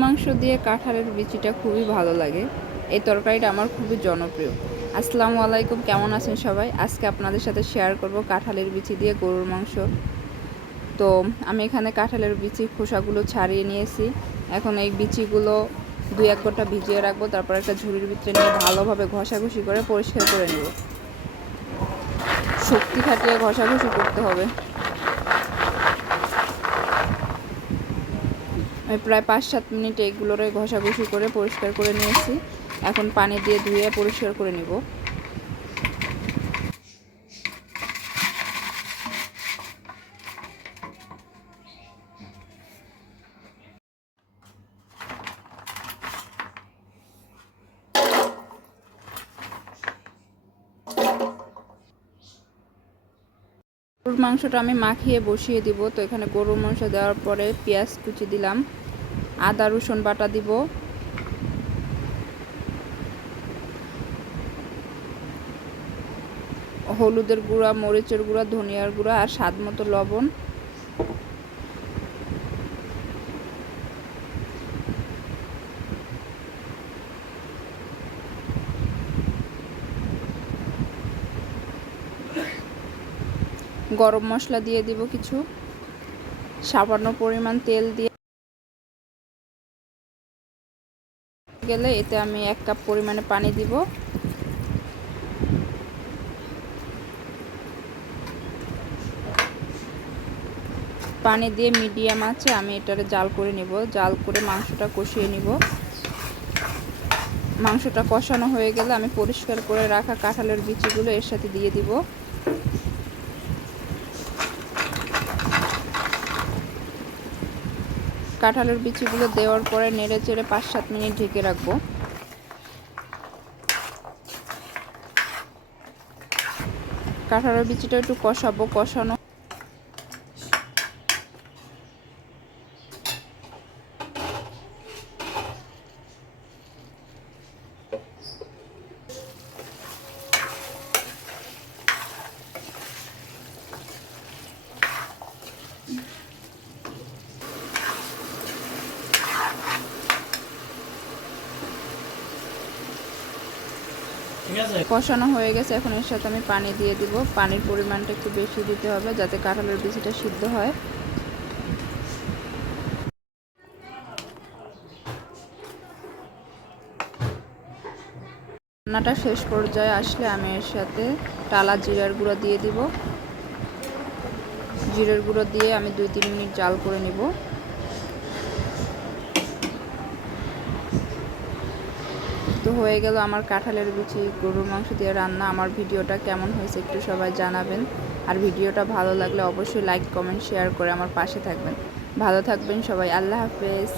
মাংস দিয়ে কাঁঠালের বিচিটা খুবই ভালো লাগে। এই তরকারিটা আমার খুবই জনপ্রিয়। আসসালামু আলাইকুম, কেমন আছেন সবাই? আজকে আপনাদের সাথে শেয়ার করব কাঁঠালের বিচি দিয়ে গরুর মাংস। তো আমি এখানে কাঁঠালের বিচি খোসাগুলো ছাড়িয়ে নিয়েছি। এখন এই বিচিগুলো দুই এক গোটা ভিজিয়ে রাখব, তারপর একটা ঝুড়ির ভিতরে নিয়ে ভালোভাবে ঘষাঘষি করে পরিষ্কার করে নেব। শক্তি খাটিয়ে ঘষাঘষি করতে হবে। আমি প্রায় পাঁচ সাত মিনিট এগুলোরে ঘষাঘষি করে পরিষ্কার করে নিয়েছি। এখন পানি দিয়ে ধুয়ে পরিষ্কার করে নিব। গরুর মাংসটা আমি মাখিয়ে বসিয়ে দিব। তো এখানে গরুর মাংস দেওয়ার পরে পেঁয়াজ কুচি দিলাম। আদা, রসুন বাটা দিব। হলুদের গুঁড়া, মরিচের গুঁড়া, ধনিয়ার গুঁড়া আর স্বাদ মতো লবণ। গরম মশলা দিয়ে দিব কিছু। সামান্য পরিমাণ তেল দিয়ে গেলে এতে আমি এক কাপ পরিমাণে পানি দিব। পানি দিয়ে মিডিয়াম আছে, আমি এটারে জাল করে নিব। জাল করে মাংসটা কষিয়ে নিব। মাংসটা কষানো হয়ে গেলে আমি পরিষ্কার করে রাখা কাঁঠালের বিচিগুলো এর সাথে দিয়ে দিব। কাঁঠালের বিচিগুলো দেওয়ার পরে নেড়ে চেড়ে পাঁচ সাত মিনিট ঢেকে রাখব। কাঁঠালের বিচিটা একটু কষাবো, কষানো কষানো হয়ে গেছে, এখন এর সাথে আমি পানি দিয়ে দিব। পানির পরিমাণটা একটু বেশি দিতে হবে যাতে কাঁঠালের বিচিটা সিদ্ধ হয়। রান্নাটা শেষ পর্যায়ে আসলে আমি এর সাথে টালা জিরার গুঁড়ো দিয়ে দিব। জিরের গুঁড়ো দিয়ে আমি দুই তিন মিনিট জাল করে নিব। তো হয়ে গেল আমার কাঁঠালের লুচি, গরুর মাংস দিয়ে রান্না। আমার ভিডিওটা কেমন হয়েছে একটু সবাই জানাবেন। আর ভিডিওটা ভালো লাগলে অবশ্যই লাইক কমেন্ট শেয়ার করে আমার পাশে থাকবেন। ভালো থাকবেন সবাই। আল্লাহ হাফেজ।